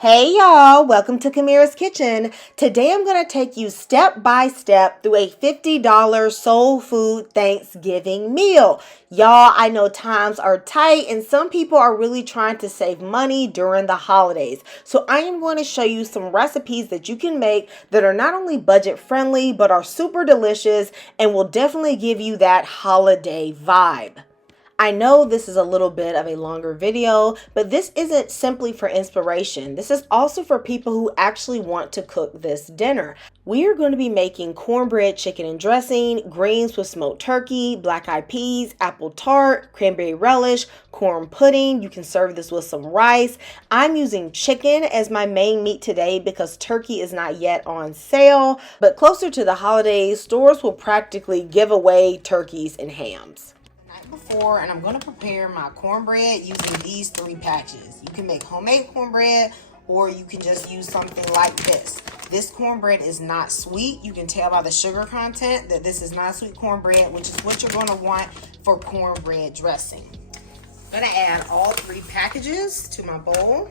Hey y'all, welcome to Kamira's Kitchen. Today I'm going to take you step by step through a $50 soul food Thanksgiving meal. Y'all, I know times are tight and some people are really trying to save money during the holidays. So I am going to show you some recipes that you can make that are not only budget friendly, but are super delicious and will definitely give you that holiday vibe. I know this is a little bit of a longer video, but this isn't simply for inspiration. This is also for people who actually want to cook this dinner. We are going to be making cornbread chicken and dressing, greens with smoked turkey, black-eyed peas, apple tart, cranberry relish, corn pudding. You can serve this with some rice. I'm using chicken as my main meat today because turkey is not yet on sale, but closer to the holidays, stores will practically give away turkeys and hams. Before, and I'm going to prepare my cornbread using these three patches. You can make homemade cornbread or you can just use something like this. This cornbread is not sweet. You can tell by the sugar content that this is not sweet cornbread, which is what you're going to want for cornbread dressing. I'm going to add all three packages to my bowl.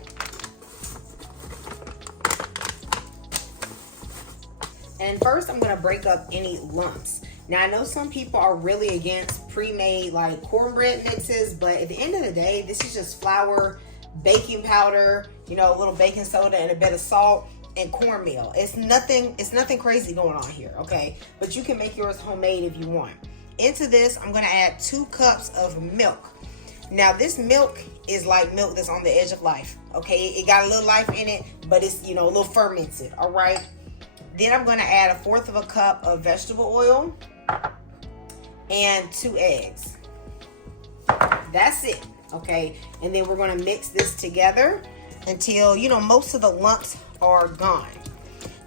And first I'm going to break up any lumps. Now, I know some people are really against pre-made like cornbread mixes, but at the end of the day, this is just flour, baking powder, a little baking soda and a bit of salt and cornmeal. It's nothing crazy going on here, okay? But you can make yours homemade if you want. Into this, I'm gonna add 2 cups of milk. Now, this milk is like milk that's on the edge of life, okay? It got a little life in it, but it's, a little fermented, all right? Then I'm gonna add 1/4 of a cup of vegetable oil and 2 eggs. That's it, okay? And then we're gonna mix this together until, most of the lumps are gone.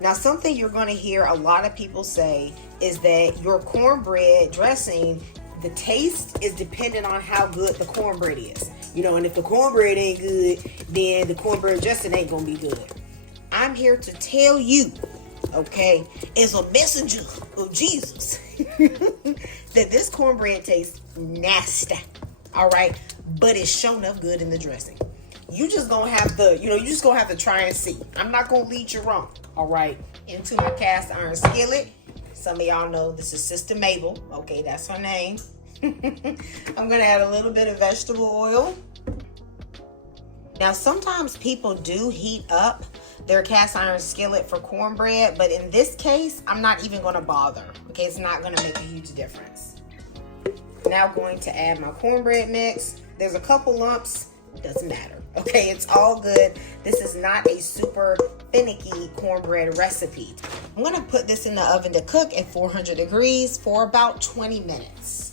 Now, something you're gonna hear a lot of people say is that your cornbread dressing, the taste is dependent on how good the cornbread is. And if the cornbread ain't good, then the cornbread dressing ain't gonna be good. I'm here to tell you, okay, as a messenger of Jesus, that this cornbread tastes nasty, all right, but it's shown up good in the dressing. You just gonna have to try and see. I'm not gonna lead you wrong, all right. Into my cast iron skillet. Some of y'all know this is Sister Mabel, okay, that's her name. I'm gonna add a little bit of vegetable oil. Now, sometimes people do heat up their cast iron skillet for cornbread, but in this case, I'm not even going to bother. Okay, it's not going to make a huge difference. Now going to add my cornbread mix. There's a couple lumps, doesn't matter. Okay, it's all good. This is not a super finicky cornbread recipe. I'm going to put this in the oven to cook at 400 degrees for about 20 minutes.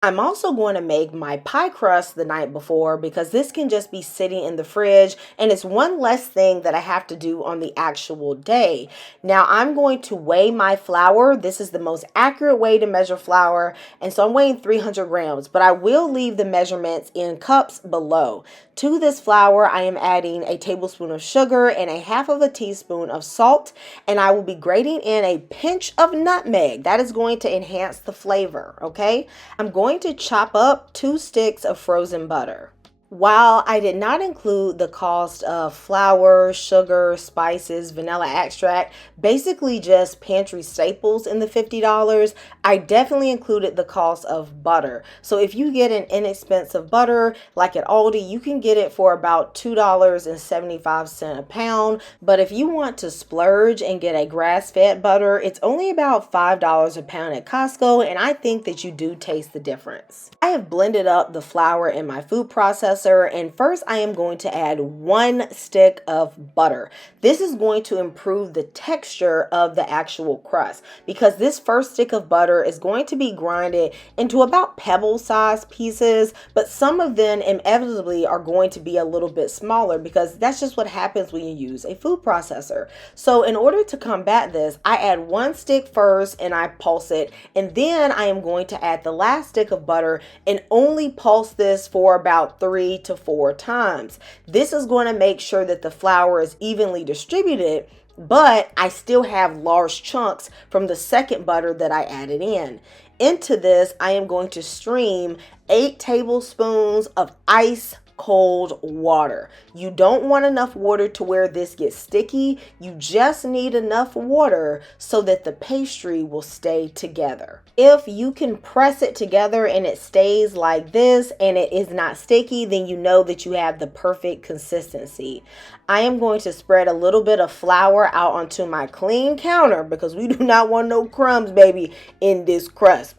I'm also going to make my pie crust the night before because this can just be sitting in the fridge and it's one less thing that I have to do on the actual day. Now, I'm going to weigh my flour. This is the most accurate way to measure flour, and so I'm weighing 300 grams, but I will leave the measurements in cups below. To this flour, I am adding a tablespoon of sugar and 1/2 teaspoon of salt, and I will be grating in a pinch of nutmeg. That is going to enhance the flavor, okay? I'm going to chop up 2 sticks of frozen butter. While I did not include the cost of flour, sugar, spices, vanilla extract, basically just pantry staples in the $50, I definitely included the cost of butter. So if you get an inexpensive butter, like at Aldi, you can get it for about $2.75 a pound. But if you want to splurge and get a grass-fed butter, it's only about $5 a pound at Costco, and I think that you do taste the difference. I have blended up the flour in my food processor, and first I am going to add 1 stick of butter. This is going to improve the texture of the actual crust because this first stick of butter is going to be grinded into about pebble-sized pieces, but some of them inevitably are going to be a little bit smaller because that's just what happens when you use a food processor. So in order to combat this, I add 1 stick first and I pulse it, and then I am going to add the last stick of butter and only pulse this for about 3 to 4 times. This is going to make sure that the flour is evenly distributed, but I still have large chunks from the second butter that I added in. Into this, I am going to stream 8 tablespoons of ice cold water. You don't want enough water to where this gets sticky. You just need enough water so that the pastry will stay together. If you can press it together and it stays like this and it is not sticky, then you know that you have the perfect consistency. I am going to spread a little bit of flour out onto my clean counter because we do not want no crumbs, baby, in this crust.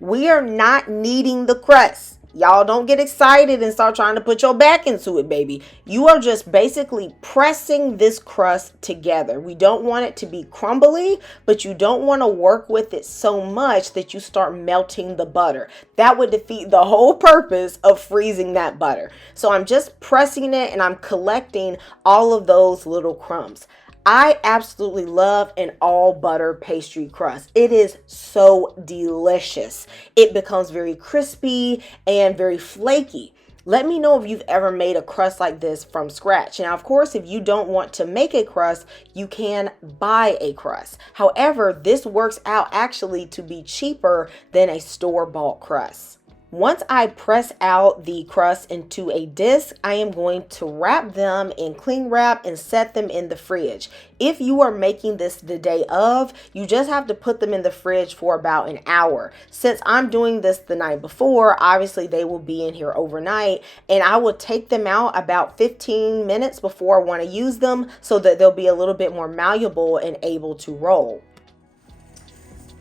We are not kneading the crust. Y'all don't get excited and start trying to put your back into it, baby. You are just basically pressing this crust together. We don't want it to be crumbly, but you don't want to work with it so much that you start melting the butter. That would defeat the whole purpose of freezing that butter. So I'm just pressing it and I'm collecting all of those little crumbs. I absolutely love an all butter pastry crust. It is so delicious. It becomes very crispy and very flaky. Let me know if you've ever made a crust like this from scratch. Now, of course, if you don't want to make a crust, you can buy a crust. However, this works out actually to be cheaper than a store-bought crust. Once I press out the crust into a disc, I am going to wrap them in cling wrap and set them in the fridge. If you are making this the day of, you just have to put them in the fridge for about an hour. Since I'm doing this the night before, obviously they will be in here overnight, and I will take them out about 15 minutes before I want to use them so that they'll be a little bit more malleable and able to roll.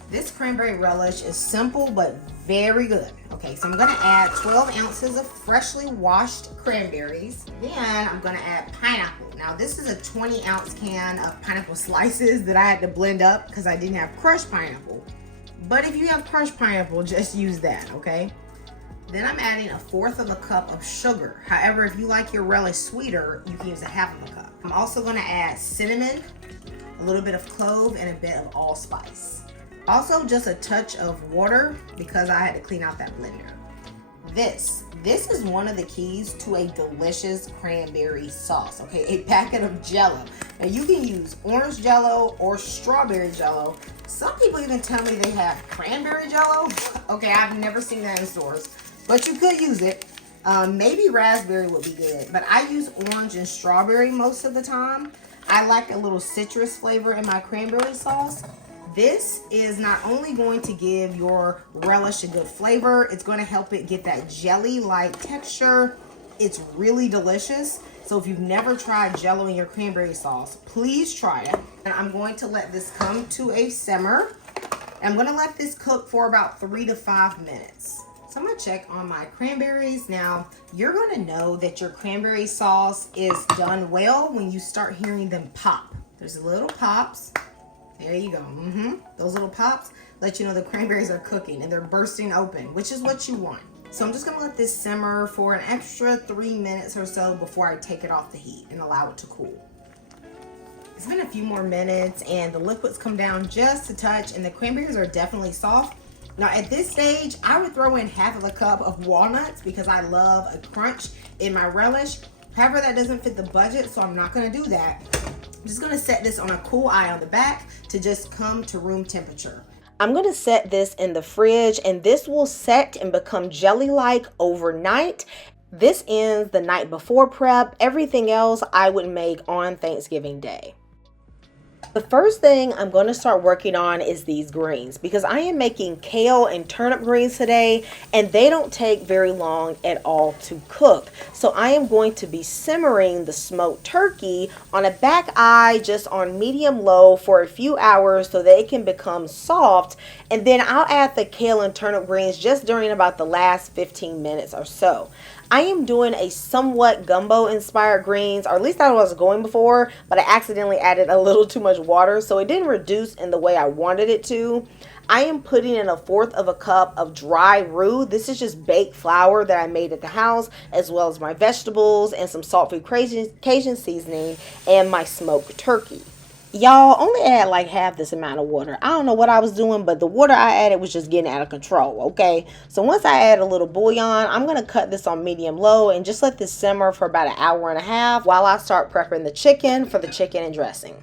This cranberry relish is simple but very good. Okay, so I'm gonna add 12 ounces of freshly washed cranberries. Then I'm gonna add pineapple. Now this is a 20-ounce can of pineapple slices that I had to blend up because I didn't have crushed pineapple. But if you have crushed pineapple, just use that, okay? Then I'm adding 1/4 cup of sugar. However, if you like your relish sweeter, you can use 1/2 cup. I'm also gonna add cinnamon, a little bit of clove, and a bit of allspice. Also, just a touch of water because I had to clean out that blender. This is one of the keys to a delicious cranberry sauce, okay? A packet of Jello. Now you can use orange Jello or strawberry Jello. Some people even tell me they have cranberry Jello. Okay, I've never seen that in stores, but you could use it. Maybe raspberry would be good, but I use orange and strawberry most of the time. I like a little citrus flavor in my cranberry sauce. This is not only going to give your relish a good flavor, it's going to help it get that jelly-like texture. It's really delicious. So if you've never tried Jello in your cranberry sauce, please try it. And I'm going to let this come to a simmer. I'm going to let this cook for about 3 to 5 minutes. So I'm going to check on my cranberries. Now, you're going to know that your cranberry sauce is done well when you start hearing them pop. There's little pops. There you go. Those little pops let you know the cranberries are cooking and they're bursting open, which is what you want. So I'm just going to let this simmer for an extra 3 minutes or so before I take it off the heat and allow it to cool. It's been a few more minutes and the liquids come down just a touch and the cranberries are definitely soft. Now at this stage, I would throw in 1/2 cup of walnuts because I love a crunch in my relish. However, that doesn't fit the budget, so I'm not going to do that. I'm just going to set this on a cool eye on the back to just come to room temperature. I'm going to set this in the fridge and this will set and become jelly-like overnight. This ends the night before prep. Everything else I would make on Thanksgiving Day. The first thing I'm going to start working on is these greens because I am making kale and turnip greens today and they don't take very long at all to cook. So I am going to be simmering the smoked turkey on a back eye just on medium low for a few hours so they can become soft, and then I'll add the kale and turnip greens just during about the last 15 minutes or so. I am doing a somewhat gumbo inspired greens, or at least I was going before, but I accidentally added a little too much water, so it didn't reduce in the way I wanted it to. I am putting in 1/4 cup of dry roux. This is just baked flour that I made at the house, as well as my vegetables and some salt food Cajun seasoning and my smoked turkey. Y'all, only add like half this amount of water. I don't know what I was doing, but the water I added was just getting out of control, okay? So once I add a little bouillon, I'm going to cut this on medium-low and just let this simmer for about 1.5 hours while I start prepping the chicken for the chicken and dressing.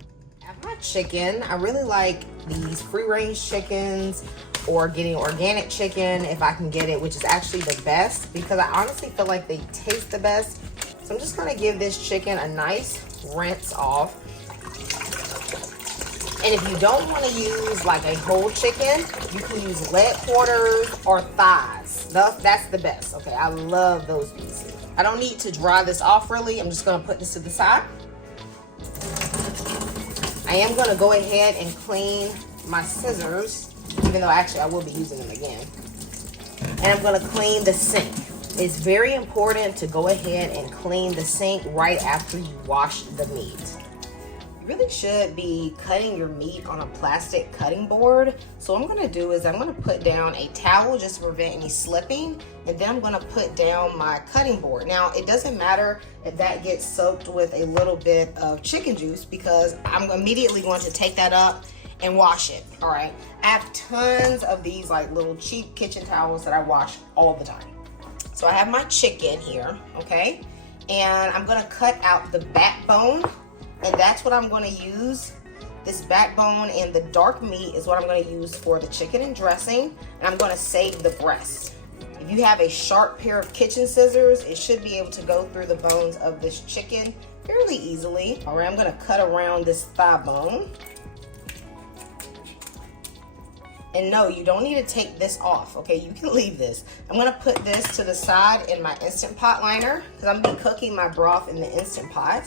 After My chicken, I really like these free-range chickens or getting organic chicken if I can get it, which is actually the best because I honestly feel like they taste the best. So I'm just gonna give this chicken a nice rinse off. And if you don't want to use like a whole chicken, you can use leg quarters or thighs. That's the best, okay? I love those pieces. I don't need to dry this off really. I'm just gonna put this to the side. I am gonna go ahead and clean my scissors, even though actually I will be using them again. And I'm gonna clean the sink. It's very important to go ahead and clean the sink right after you wash the meat. You really should be cutting your meat on a plastic cutting board. So what I'm gonna do is I'm gonna put down a towel just to prevent any slipping, and then I'm gonna put down my cutting board. Now, it doesn't matter if that gets soaked with a little bit of chicken juice because I'm immediately going to take that up and wash it, all right? I have tons of these like little cheap kitchen towels that I wash all the time. So I have my chicken here, okay? And I'm gonna cut out the backbone, and that's what I'm gonna use. This backbone and the dark meat is what I'm gonna use for the chicken and dressing, and I'm gonna save the breast. If you have a sharp pair of kitchen scissors, it should be able to go through the bones of this chicken fairly easily. All right, I'm gonna cut around this thigh bone. And no, you don't need to take this off, okay? You can leave this. I'm gonna put this to the side in my Instant Pot liner because I'm gonna be cooking my broth in the Instant Pot.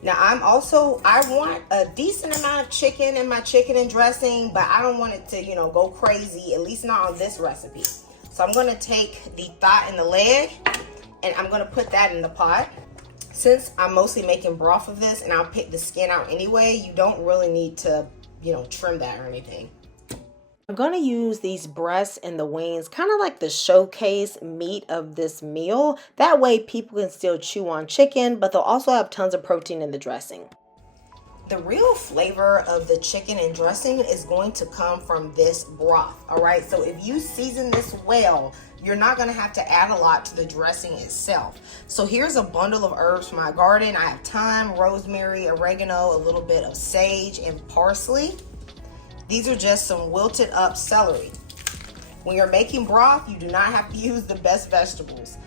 Now I want a decent amount of chicken in my chicken and dressing, but I don't want it to, go crazy, at least not on this recipe. So I'm gonna take the thigh and the leg, and I'm gonna put that in the pot. Since I'm mostly making broth of this, and I'll pick the skin out anyway, you don't really need to, trim that or anything. I'm going to use these breasts and the wings kind of like the showcase meat of this meal. That way people can still chew on chicken, but they'll also have tons of protein in the dressing. The real flavor of the chicken and dressing is going to come from this broth, all right? So if you season this well, you're not gonna have to add a lot to the dressing itself. So here's a bundle of herbs from my garden. I have thyme, rosemary, oregano, a little bit of sage, and parsley. These are just some wilted up celery. When you're making broth, you do not have to use the best vegetables.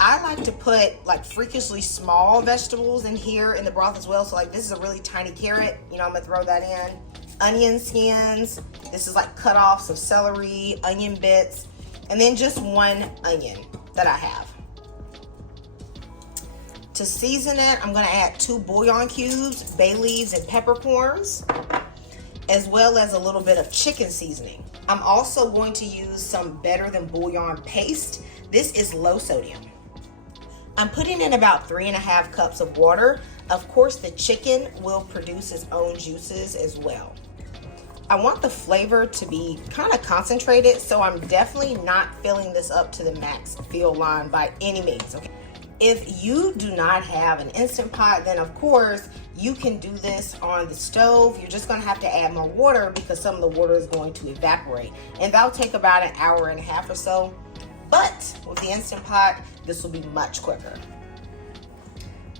I like to put like freakishly small vegetables in here in the broth as well. So like this is a really tiny carrot, I'm gonna throw that in. Onion skins, this is like cut-offs of celery, onion bits, and then just one onion that I have. To season it, I'm gonna add 2 bouillon cubes, bay leaves, and peppercorns, as well as a little bit of chicken seasoning. I'm also going to use some Better Than Bouillon paste. This is low sodium. I'm putting in about 3.5 cups of water. Of course, the chicken will produce its own juices as well. I want the flavor to be kind of concentrated, so I'm definitely not filling this up to the max fill line by any means, okay? If you do not have an Instant Pot, then of course you can do this on the stove. You're just gonna have to add more water because some of the water is going to evaporate. And that'll take about an hour and a half or so. But with the Instant Pot, this will be much quicker.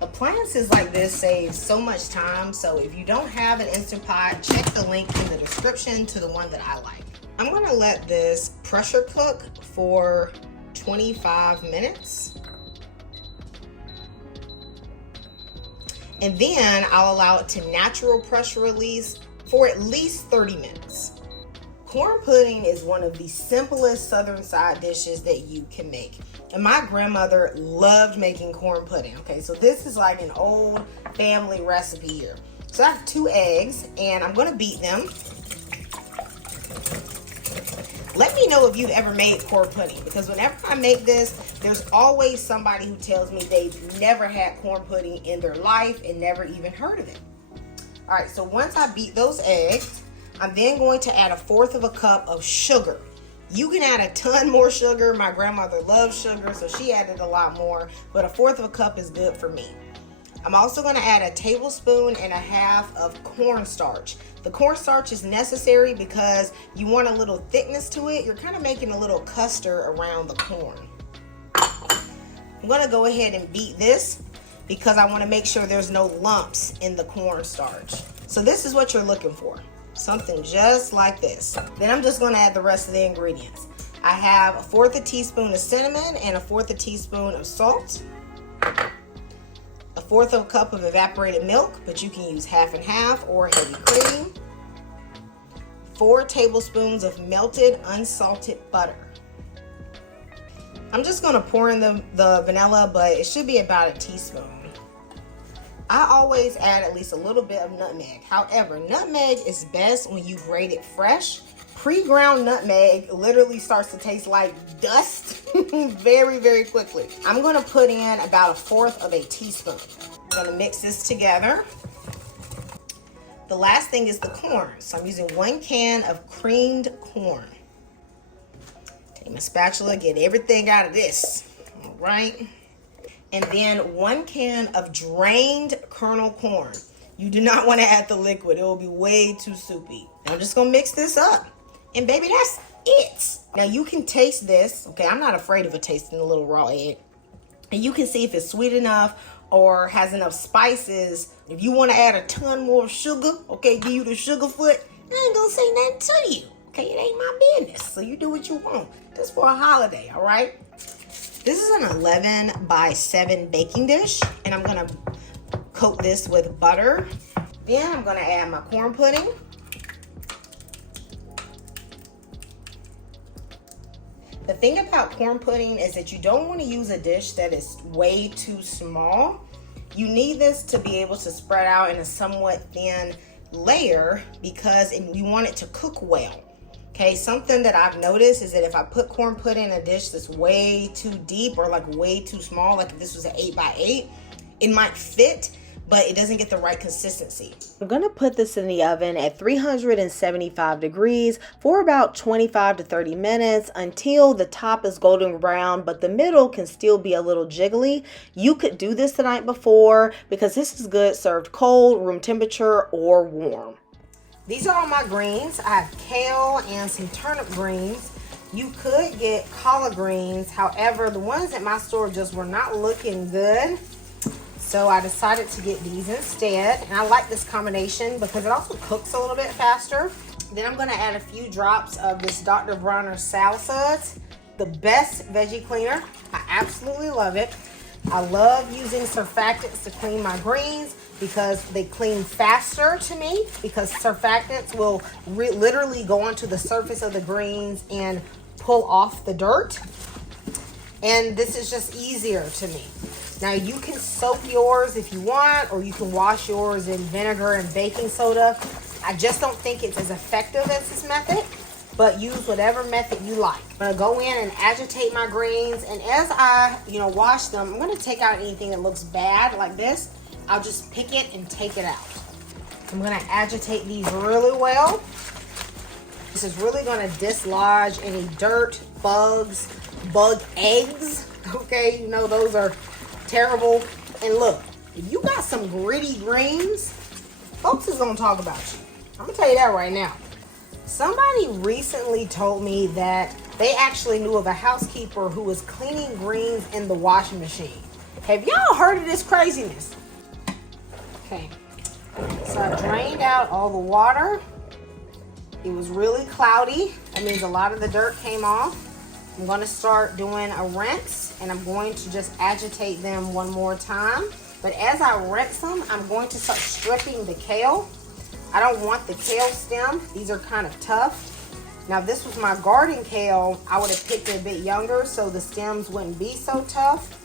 Appliances like this save so much time. So if you don't have an Instant Pot, check the link in the description to the one that I like. I'm gonna let this pressure cook for 25 minutes. And then I'll allow it to natural pressure release for at least 30 minutes. Corn pudding is one of the simplest Southern side dishes that you can make. And my grandmother loved making corn pudding. Okay, so this is like an old family recipe here. So I have 2 eggs and I'm gonna beat them. Let me know if you've ever made corn pudding, because whenever I make this, there's always somebody who tells me they've never had corn pudding in their life and never even heard of it. All right, so once I beat those eggs, I'm then going to add 1/4 cup of sugar. You can add a ton more sugar. My grandmother loves sugar, so she added a lot more, but 1/4 cup is good for me. I'm also gonna add 1.5 tablespoons of cornstarch. The cornstarch is necessary because you want a little thickness to it. You're kind of making a little custard around the corn. I'm gonna go ahead and beat this because I wanna make sure there's no lumps in the cornstarch. So this is what you're looking for. Something just like this. Then I'm just gonna add the rest of the ingredients. I have 1/4 teaspoon of cinnamon and 1/4 teaspoon of salt. 1/4 cup of evaporated milk, but you can use half and half or heavy cream. 4 tablespoons of melted unsalted butter. I'm just gonna pour in the vanilla, but it should be about a teaspoon. I always add at least a little bit of nutmeg. However, nutmeg is best when you grate it fresh. Pre-ground nutmeg literally starts to taste like dust very, very quickly. I'm gonna put in about 1/4 of a teaspoon. I'm gonna mix this together. The last thing is the corn. So I'm using 1 can of creamed corn. Take my spatula, get everything out of this, all right? And then 1 can of drained kernel corn. You do not want to add the liquid. It will be way too soupy. I'm just gonna mix this up. And baby, that's it. Now you can taste this. Okay, I'm not afraid of tasting a little raw egg. And you can see if it's sweet enough or has enough spices. If you want to add a ton more sugar, okay, give you the sugar foot, I ain't gonna say nothing to you. Okay, it ain't my business. So you do what you want. Just for a holiday, all right? This is an 11 by 7 baking dish, and I'm gonna coat this with butter. Then I'm gonna add my corn pudding. The thing about corn pudding is that you don't want to use a dish that is way too small. You need this to be able to spread out in a somewhat thin layer because you want it to cook well. Okay, something that I've noticed is that if I put corn pudding in a dish that's way too deep or like way too small, like if this was an 8 by 8, it might fit, but it doesn't get the right consistency. I'm gonna put this in the oven at 375 degrees for about 25 to 30 minutes until the top is golden brown, but the middle can still be a little jiggly. You could do this the night before because this is good served cold, room temperature, or warm. These are all my greens. I have kale and some turnip greens. You could get collard greens. However, the ones at my store just were not looking good. So I decided to get these instead. And I like this combination because it also cooks a little bit faster. Then I'm gonna add a few drops of this Dr. Bronner Salad Suds, the best veggie cleaner. I absolutely love it. I love using surfactants to clean my greens because they clean faster to me, because surfactants will literally go onto the surface of the greens and pull off the dirt. And this is just easier to me. Now you can soak yours if you want, or you can wash yours in vinegar and baking soda. I just don't think it's as effective as this method, but use whatever method you like. I'm gonna go in and agitate my greens, and as I wash them, I'm gonna take out anything that looks bad like this. I'll just pick it and take it out. I'm gonna agitate these really well. This is really gonna dislodge any dirt, bugs, bug eggs. Okay, those are terrible. And look, if you got some gritty greens, folks is gonna talk about you. I'm gonna tell you that right now. Somebody recently told me that they actually knew of a housekeeper who was cleaning greens in the washing machine. Have y'all heard of this craziness? Okay, so I drained out all the water. It was really cloudy. That means a lot of the dirt came off. I'm going to start doing a rinse, and I'm going to just agitate them one more time. But as I rinse them, I'm going to start stripping the kale. I don't want the kale stem. These are kind of tough. Now, if this was my garden kale, I would have picked it a bit younger so the stems wouldn't be so tough.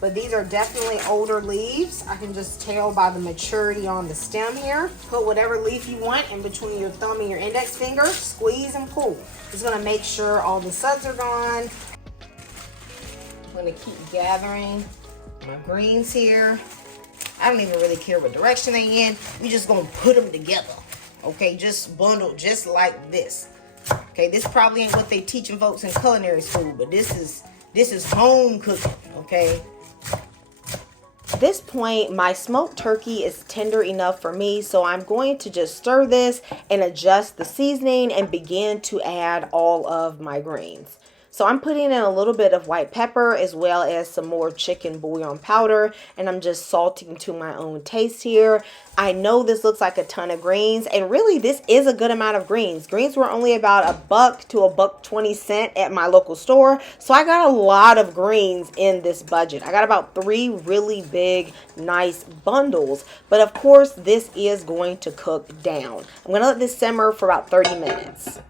But these are definitely older leaves. I can just tell by the maturity on the stem here. Put whatever leaf you want in between your thumb and your index finger. Squeeze and pull. Just gonna make sure all the suds are gone. I'm gonna keep gathering my greens here. I don't even really care what direction they in. We just gonna put them together. Okay, just bundled just like this. Okay, this probably ain't what they teaching folks in culinary school, but this is home cooking, okay? At this point, my smoked turkey is tender enough for me, so I'm going to just stir this and adjust the seasoning and begin to add all of my greens. So I'm putting in a little bit of white pepper as well as some more chicken bouillon powder, and I'm just salting to my own taste here. I know this looks like a ton of greens, and really this is a good amount of greens. Greens were only about $1 to $1.20 at my local store, so I got a lot of greens in this budget. I got about 3 really big, nice bundles, but of course this is going to cook down. I'm gonna let this simmer for about 30 minutes.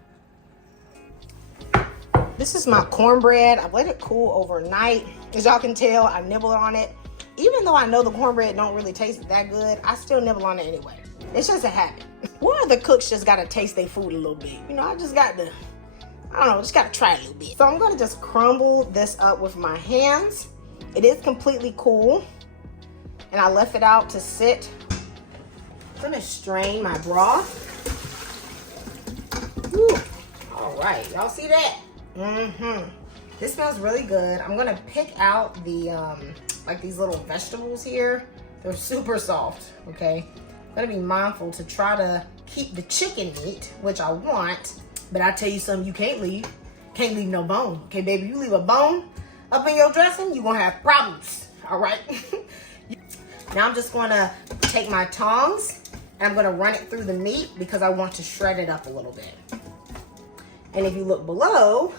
This is my cornbread. I've let it cool overnight. As y'all can tell, I nibbled on it. Even though I know the cornbread don't really taste that good, I still nibble on it anyway. It's just a habit. One of the cooks just gotta taste their food a little bit. You know, I just gotta try a little bit. So I'm gonna just crumble this up with my hands. It is completely cool, and I left it out to sit. I'm gonna strain my broth. Whew. All right, y'all see that? This smells really good. I'm gonna pick out the like these little vegetables here. They're super soft. Okay, I'm gonna be mindful to try to keep the chicken meat, which I want, but I tell you something, you can't leave no bone. Okay, baby, you leave a bone up in your dressing, you're gonna have problems. All right. Now I'm just gonna take my tongs and I'm gonna run it through the meat because I want to shred it up a little bit. And if you look below,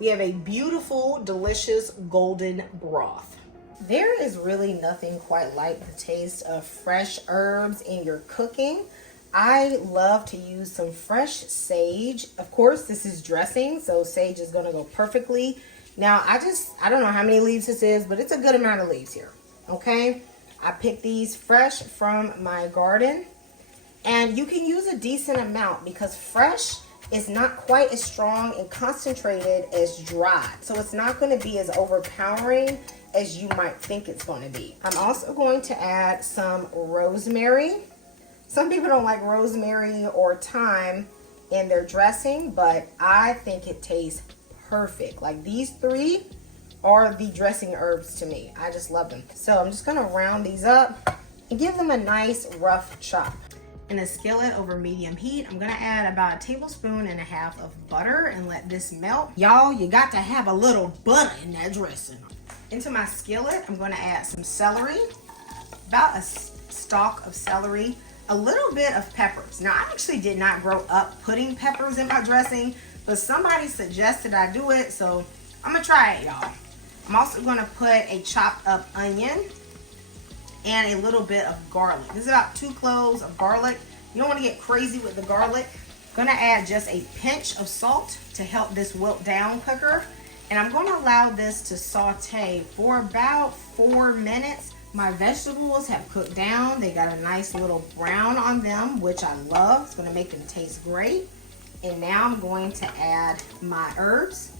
we have a beautiful, delicious golden broth. There is really nothing quite like the taste of fresh herbs in your cooking. I love to use some fresh sage. Of course, this is dressing, so sage is gonna go perfectly. Now, I don't know how many leaves this is, but it's a good amount of leaves here, okay? I picked these fresh from my garden, and you can use a decent amount because fresh is not quite as strong and concentrated as dried. So it's not going to be as overpowering as you might think it's going to be. I'm also going to add some rosemary. Some people don't like rosemary or thyme in their dressing, but I think it tastes perfect. Like these 3 are the dressing herbs to me. I just love them. So I'm just going to round these up and give them a nice rough chop. In a skillet over medium heat, I'm gonna add about 1.5 tablespoons of butter and let this melt. Y'all, you got to have a little butter in that dressing. Into my skillet, I'm gonna add some celery, about a stalk of celery, a little bit of peppers. Now, I actually did not grow up putting peppers in my dressing, but somebody suggested I do it, so I'm gonna try it, y'all. I'm also gonna put a chopped up onion and a little bit of garlic. This is about 2 cloves of garlic. You don't want to get crazy with the garlic. I'm gonna add just a pinch of salt to help this wilt down quicker. And I'm gonna allow this to saute for about 4 minutes. My vegetables have cooked down. They got a nice little brown on them, which I love. It's gonna make them taste great. And now I'm going to add my herbs.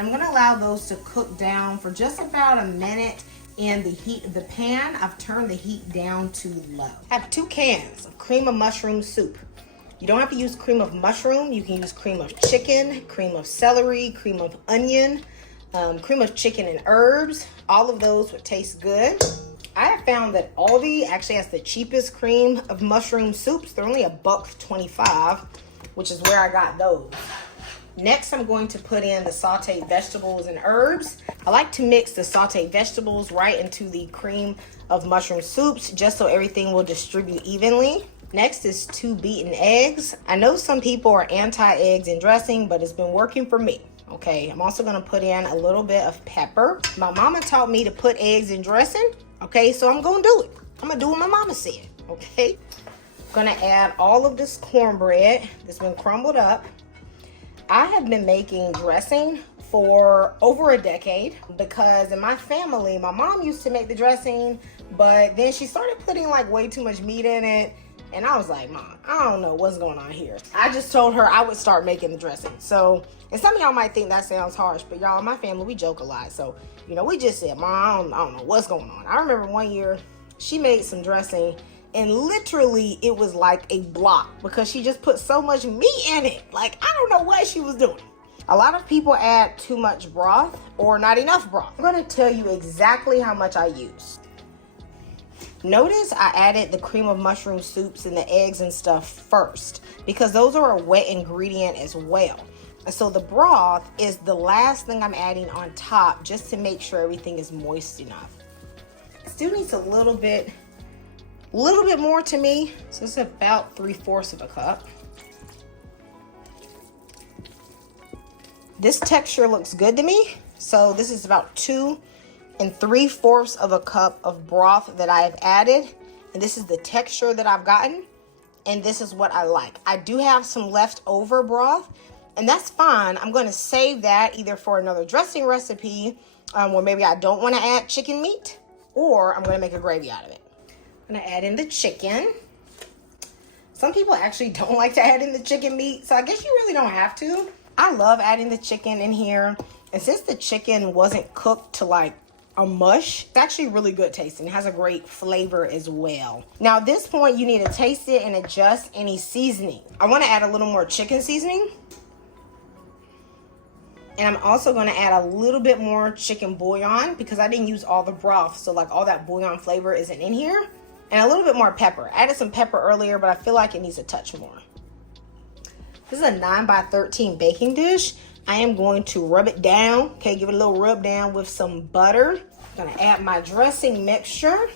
I'm gonna allow those to cook down for just about a minute in the heat of the pan. I've turned the heat down to low. I have 2 cans of cream of mushroom soup. You don't have to use cream of mushroom. You can use cream of chicken, cream of celery, cream of onion, cream of chicken and herbs. All of those would taste good. I have found that Aldi actually has the cheapest cream of mushroom soups. They're only $1.25, which is where I got those. Next, I'm going to put in the sauteed vegetables and herbs. I like to mix the sauteed vegetables right into the cream of mushroom soups just so everything will distribute evenly. Next is 2 beaten eggs. I know some people are anti-eggs in dressing, but it's been working for me. Okay, I'm also gonna put in a little bit of pepper. My mama taught me to put eggs in dressing. Okay, so I'm gonna do it. I'm gonna do what my mama said, okay? I'm gonna add all of this cornbread that's been crumbled up. I have been making dressing for over a decade because in my family, my mom used to make the dressing, but then she started putting like way too much meat in it. And I was like, Mom, I don't know what's going on here. I just told her I would start making the dressing. So, and some of y'all might think that sounds harsh, but y'all, in my family, we joke a lot. So, you know, we just said, Mom, I don't know what's going on. I remember one year she made some dressing and literally it was like a block because she just put so much meat in it. Like, I don't know what she was doing. A lot of people add too much broth or not enough broth. I'm gonna tell you exactly how much I use. Notice I added the cream of mushroom soups and the eggs and stuff first because those are a wet ingredient as well. So the broth is the last thing I'm adding on top just to make sure everything is moist enough. Still needs a little bit more to me. So it's about 3/4 of a cup. This texture looks good to me. So this is about 2 3/4 of a cup of broth that I have added. And this is the texture that I've gotten. And this is what I like. I do have some leftover broth, and that's fine. I'm going to save that either for another dressing recipe where maybe I don't want to add chicken meat, or I'm going to make a gravy out of it. I'm going to add in the chicken. Some people actually don't like to add in the chicken meat, so I guess you really don't have to. I love adding the chicken in here, and since the chicken wasn't cooked to like a mush, it's actually really good tasting. It has a great flavor as well. Now at this point, you need to taste it and adjust any seasoning. I want to add a little more chicken seasoning. And I'm also going to add a little bit more chicken bouillon because I didn't use all the broth. So like all that bouillon flavor isn't in here. And a little bit more pepper. I added some pepper earlier, but I feel like it needs a touch more. This is a 9x13 baking dish. I am going to rub it down. Okay, give it a little rub down with some butter. I'm going to add my dressing mixture.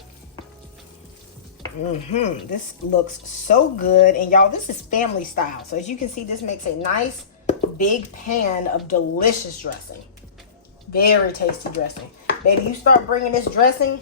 This looks so good. And y'all, this is family style. So as you can see, this makes a nice big pan of delicious dressing. Very tasty dressing. Baby, you start bringing this dressing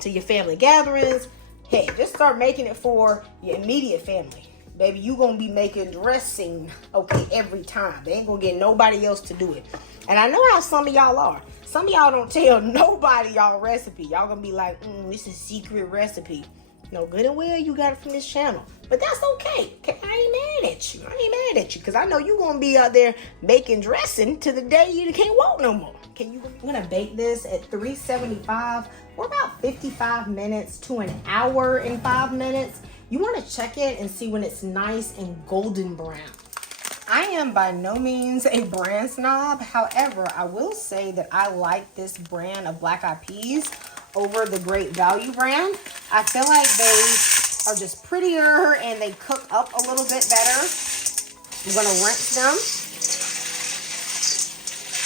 to your family gatherings. Hey, just start making it for your immediate family. Baby, you gonna be making dressing, okay, every time. They ain't gonna get nobody else to do it. And I know how some of y'all are. Some of y'all don't tell nobody y'all recipe. Y'all gonna be like, this is a secret recipe. No, good and well you got it from this channel. But that's okay. I ain't mad at you. Because I know you gonna be out there making dressing to the day you can't walk no more. I'm gonna bake this at 375 for about 55 minutes to an hour and 5 minutes. You want to check it and see when it's nice and golden brown. I am by no means a brand snob. However, I will say that I like this brand of black eyed peas over the Great Value brand. I feel like they are just prettier and they cook up a little bit better. I'm going to rinse them.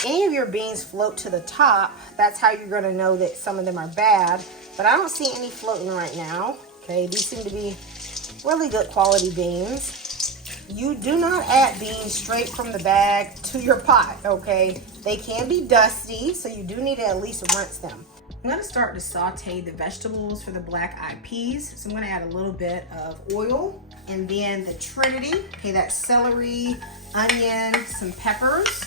Any of your beans float to the top, that's how you're going to know that some of them are bad. But I don't see any floating right now. Okay, these seem to be really good quality beans. You do not add beans straight from the bag to your pot, okay? They can be dusty, so you do need to at least rinse them. I'm gonna start to saute the vegetables for the black eyed peas. So I'm gonna add a little bit of oil and then the Trinity. Okay, that's celery, onion, some peppers.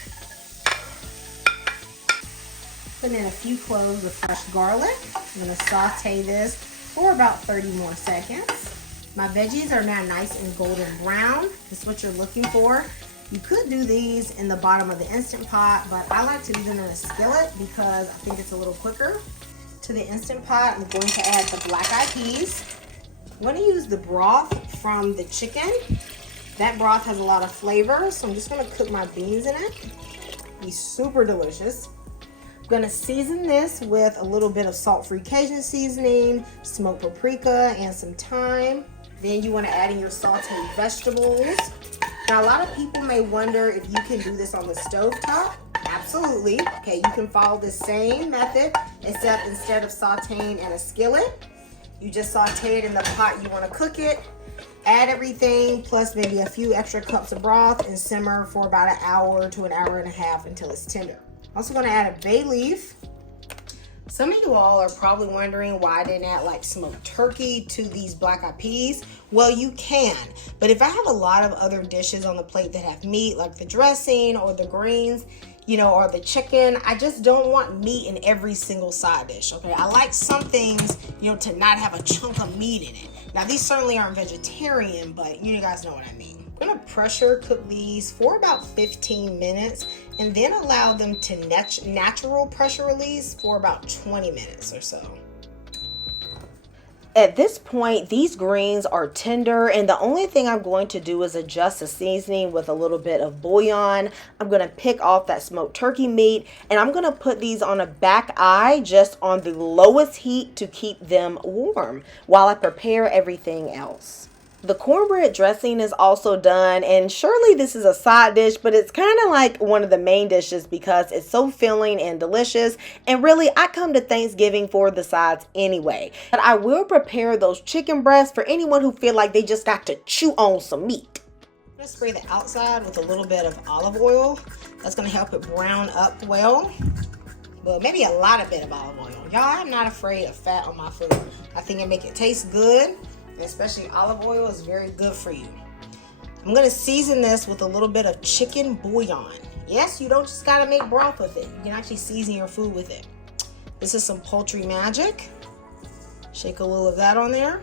Put in a few cloves of fresh garlic. I'm gonna saute this for about 30 more seconds. My veggies are now nice and golden brown. This is what you're looking for. You could do these in the bottom of the Instant Pot, but I like to do them in a skillet because I think it's a little quicker. To the Instant Pot, I'm going to add the black eyed peas. I'm going to use the broth from the chicken. That broth has a lot of flavor, so I'm just going to cook my beans in it. Be super delicious. I'm going to season this with a little bit of salt-free Cajun seasoning, smoked paprika, and some thyme. Then you want to add in your sauteed vegetables. Now, a lot of people may wonder if you can do this on the stovetop. Absolutely. Okay, you can follow the same method, except instead of sauteing in a skillet, you just saute it in the pot you want to cook it. Add everything, plus maybe a few extra cups of broth, and simmer for about an hour to an hour and a half until it's tender. Also going to add a bay leaf. Some of you all are probably wondering why I didn't add like smoked turkey to these black eyed peas. Well, you can, but if I have a lot of other dishes on the plate that have meat, like the dressing or the greens, or the chicken, I just don't want meat in every single side dish, okay? I like some things, to not have a chunk of meat in it. Now, these certainly aren't vegetarian, but you guys know what I mean. I'm gonna pressure cook these for about 15 minutes and then allow them to natural pressure release for about 20 minutes or so. At this point, these greens are tender, and the only thing I'm going to do is adjust the seasoning with a little bit of bouillon. I'm going to pick off that smoked turkey meat, and I'm going to put these on a back eye just on the lowest heat to keep them warm while I prepare everything else. The cornbread dressing is also done, and surely this is a side dish, but it's kind of like one of the main dishes because it's so filling and delicious. And really, I come to Thanksgiving for the sides anyway. But I will prepare those chicken breasts for anyone who feel like they just got to chew on some meat. I'm going to spray the outside with a little bit of olive oil. That's going to help it brown up well. But maybe a lot of bit of olive oil. Y'all, I'm not afraid of fat on my food. I think it make it taste good. Especially olive oil is very good for you. I'm going to season this with a little bit of chicken bouillon. Yes, you don't just got to make broth with it. You can actually season your food with it. This is some poultry magic. Shake a little of that on there.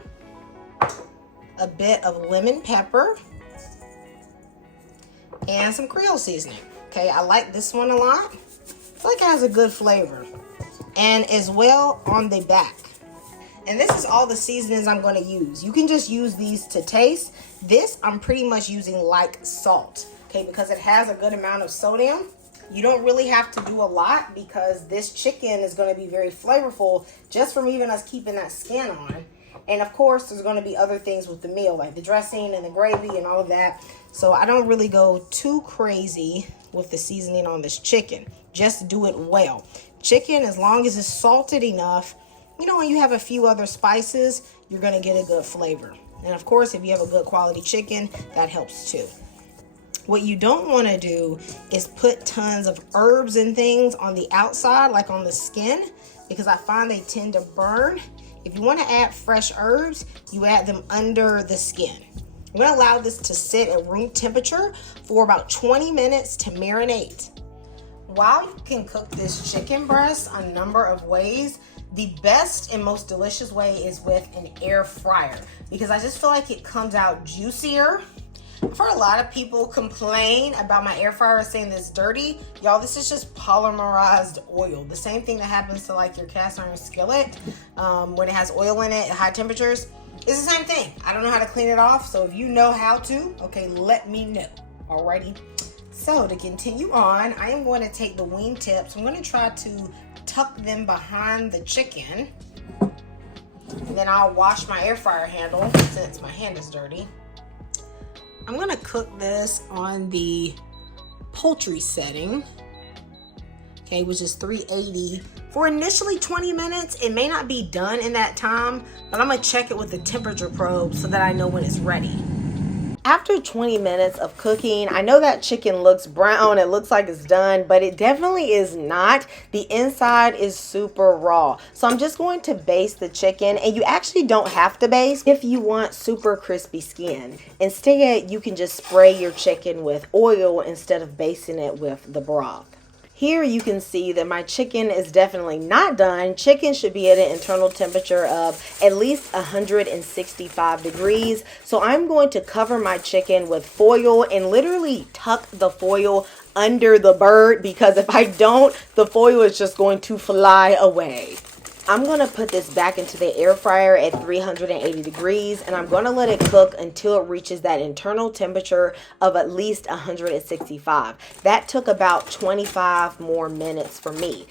A bit of lemon pepper. And some Creole seasoning. Okay, I like this one a lot. I feel like it has a good flavor. And as well on the back. And this is all the seasonings I'm going to use. You can just use these to taste. This I'm pretty much using like salt, okay, because it has a good amount of sodium. You don't really have to do a lot because this chicken is going to be very flavorful just from even us keeping that skin on. And of course, there's going to be other things with the meal, like the dressing and the gravy and all of that. So I don't really go too crazy with the seasoning on this chicken. Just do it well. Chicken, as long as it's salted enough, you know, when you have a few other spices, you're going to get a good flavor. And of course, if you have a good quality chicken, that helps too. What you don't want to do is put tons of herbs and things on the outside, like on the skin, because I find they tend to burn. If you want to add fresh herbs, you add them under the skin. I'm going to allow this to sit at room temperature for about 20 minutes to marinate. While you can cook this chicken breast a number of ways, the best and most delicious way is with an air fryer because I just feel like it comes out juicier. I've heard a lot of people complain about my air fryer saying it's dirty. Y'all, this is just polymerized oil. The same thing that happens to like your cast iron skillet when it has oil in it at high temperatures. It's the same thing. I don't know how to clean it off, so if you know how to, okay, let me know. Alrighty. So to continue on, I am going to take the wing tips. I'm going to try to tuck them behind the chicken. And then I'll wash my air fryer handle since my hand is dirty. I'm going to cook this on the poultry setting, okay, which is 380 for initially 20 minutes. It may not be done in that time, but I'm going to check it with the temperature probe so that I know when it's ready. After 20 minutes of cooking, I know that chicken looks brown. It looks like it's done, but it definitely is not. The inside is super raw. So I'm just going to baste the chicken, and you actually don't have to baste if you want super crispy skin. Instead, you can just spray your chicken with oil instead of basting it with the broth. Here you can see that my chicken is definitely not done. Chicken should be at an internal temperature of at least 165 degrees. So I'm going to cover my chicken with foil and literally tuck the foil under the bird because if I don't, the foil is just going to fly away. I'm going to put this back into the air fryer at 380 degrees and I'm going to let it cook until it reaches that internal temperature of at least 165. That took about 25 more minutes for me.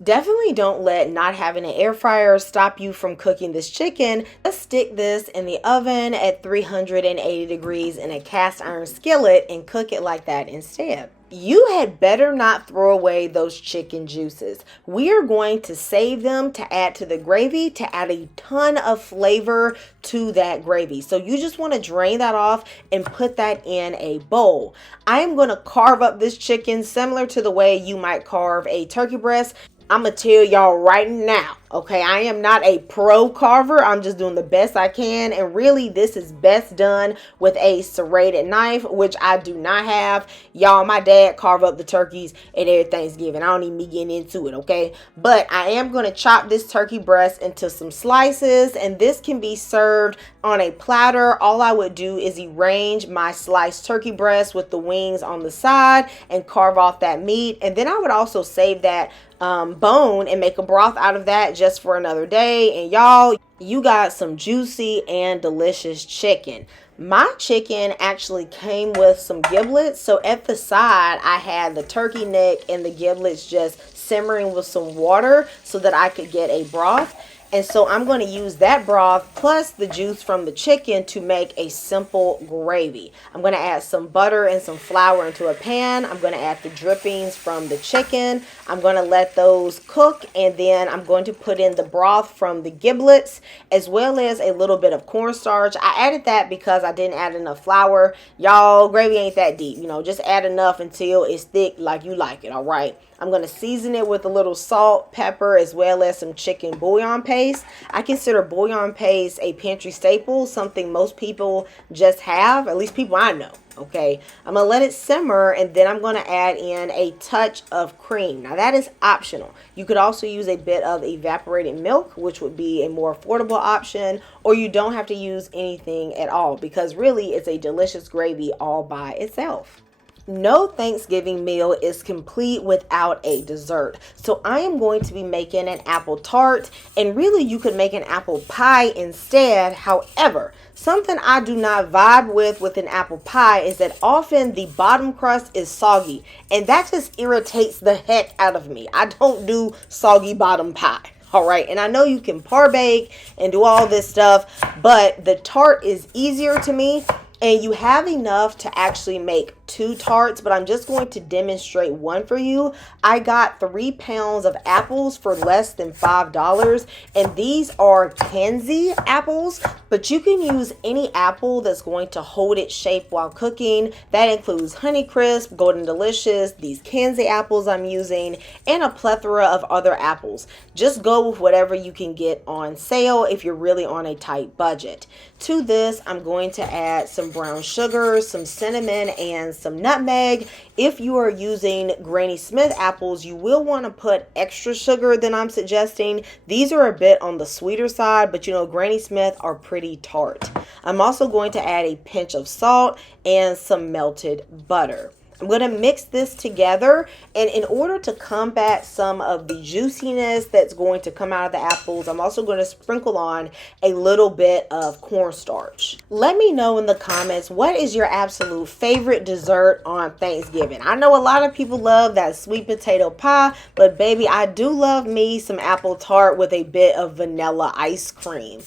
Definitely don't let not having an air fryer stop you from cooking this chicken. Let's stick this in the oven at 380 degrees in a cast iron skillet and cook it like that instead. You had better not throw away those chicken juices. We are going to save them to add to the gravy to add a ton of flavor to that gravy. So you just want to drain that off and put that in a bowl. I am going to carve up this chicken similar to the way you might carve a turkey breast. I'm going to tell y'all right now, okay, I am not a pro carver. I'm just doing the best I can. And really, this is best done with a serrated knife, which I do not have. Y'all, my dad carved up the turkeys at every Thanksgiving. I don't even be getting into it, okay? But I am going to chop this turkey breast into some slices, and this can be served on a platter. All I would do is arrange my sliced turkey breast with the wings on the side and carve off that meat. And then I would also save that bone and make a broth out of that just for another day. And y'all, you got some juicy and delicious chicken. My chicken actually came with some giblets, so at the side I had the turkey neck and the giblets just simmering with some water so that I could get a broth. And so I'm going to use that broth plus the juice from the chicken to make a simple gravy. I'm going to add some butter and some flour into a pan. I'm going to add the drippings from the chicken. I'm going to let those cook, and then I'm going to put in the broth from the giblets as well as a little bit of cornstarch. I added that because I didn't add enough flour. Y'all, gravy ain't that deep. You know, just add enough until it's thick like you like it, all right? I'm going to season it with a little salt, pepper, as well as some chicken bouillon paste. I consider bouillon paste a pantry staple, something most people just have, at least people I know. Okay, I'm going to let it simmer, and then I'm going to add in a touch of cream. Now that is optional. You could also use a bit of evaporated milk, which would be a more affordable option, or you don't have to use anything at all because really it's a delicious gravy all by itself. No Thanksgiving meal is complete without a dessert. So I am going to be making an apple tart, and really you could make an apple pie instead. However, something I do not vibe with an apple pie is that often the bottom crust is soggy, and that just irritates the heck out of me. I don't do soggy bottom pie. All right, and I know you can par bake and do all this stuff, but the tart is easier to me. And you have enough to actually make 2 tarts, but I'm just going to demonstrate one for you. I got 3 pounds of apples for less than $5, and these are Kanzi apples, but you can use any apple that's going to hold its shape while cooking. That includes Honeycrisp, Golden Delicious, these Kanzi apples I'm using, and a plethora of other apples. Just go with whatever you can get on sale if you're really on a tight budget. To this, I'm going to add some brown sugar, some cinnamon, and some nutmeg. If you are using Granny Smith apples, you will want to put extra sugar than I'm suggesting. These are a bit on the sweeter side, but you know, Granny Smith are pretty tart. I'm also going to add a pinch of salt and some melted butter. I'm going to mix this together, and in order to combat some of the juiciness that's going to come out of the apples, I'm also going to sprinkle on a little bit of cornstarch. Let me know in the comments, what is your absolute favorite dessert on Thanksgiving? I know a lot of people love that sweet potato pie, but baby, I do love me some apple tart with a bit of vanilla ice cream.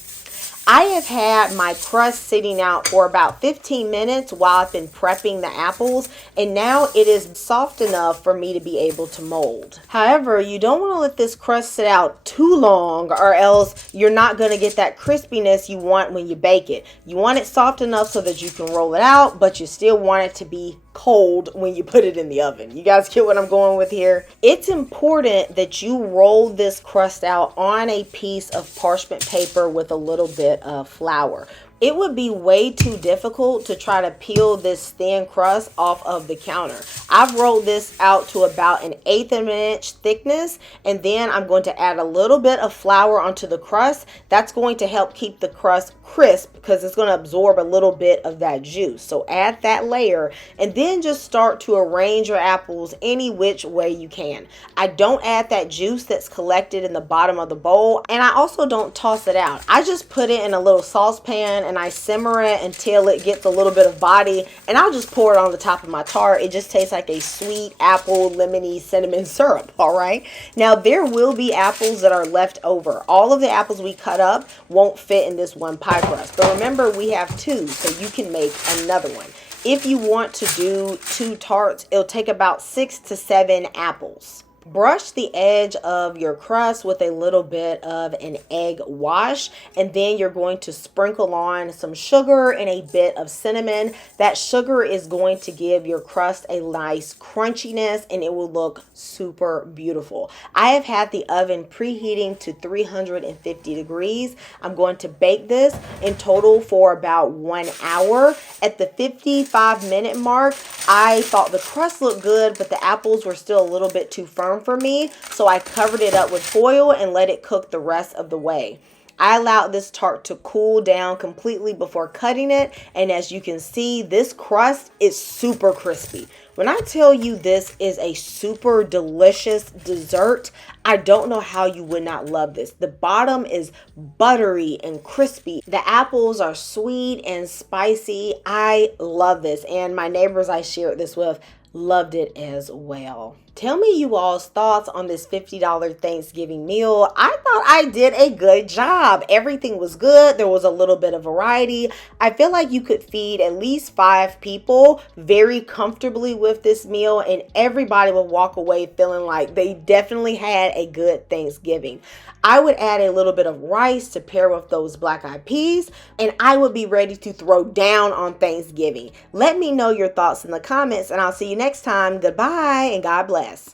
I have had my crust sitting out for about 15 minutes while I've been prepping the apples, and now it is soft enough for me to be able to mold. However, you don't want to let this crust sit out too long, or else you're not going to get that crispiness you want when you bake it. You want it soft enough so that you can roll it out, but you still want it to be cold when you put it in the oven. You guys get what I'm going with here? It's important that you roll this crust out on a piece of parchment paper with a little bit of flour. It would be way too difficult to try to peel this thin crust off of the counter. I've rolled this out to about 1/8 of an inch thickness, and then I'm going to add a little bit of flour onto the crust. That's going to help keep the crust crisp because it's going to absorb a little bit of that juice. So add that layer, and then just start to arrange your apples any which way you can. I don't add that juice that's collected in the bottom of the bowl, and I also don't toss it out. I just put it in a little saucepan and I simmer it until it gets a little bit of body, and I'll just pour it on the top of my tart. It just tastes like a sweet apple lemony cinnamon syrup. All right, now there will be apples that are left over. All of the apples we cut up won't fit in this one pie crust, but remember we have 2, so you can make another one. If you want to do 2 tarts, it'll take about 6 to 7 apples. Brush the edge of your crust with a little bit of an egg wash, and then you're going to sprinkle on some sugar and a bit of cinnamon. That sugar is going to give your crust a nice crunchiness, and it will look super beautiful. I have had the oven preheating to 350 degrees. I'm going to bake this in total for about 1 hour. At the 55-minute mark, I thought the crust looked good, but the apples were still a little bit too firm for me, so I covered it up with foil and let it cook the rest of the way. I allowed this tart to cool down completely before cutting it, and as you can see, this crust is super crispy. When I tell you this is a super delicious dessert, I don't know how you would not love this. The bottom is buttery and crispy. The apples are sweet and spicy. I love this, and my neighbors I shared this with loved it as well. Tell me you all's thoughts on this $50 Thanksgiving meal. I thought I did a good job. Everything was good. There was a little bit of variety. I feel like you could feed at least 5 people very comfortably with this meal, and everybody would walk away feeling like they definitely had a good Thanksgiving. I would add a little bit of rice to pair with those black eyed peas, and I would be ready to throw down on Thanksgiving. Let me know your thoughts in the comments, and I'll see you next time. Goodbye, and God bless.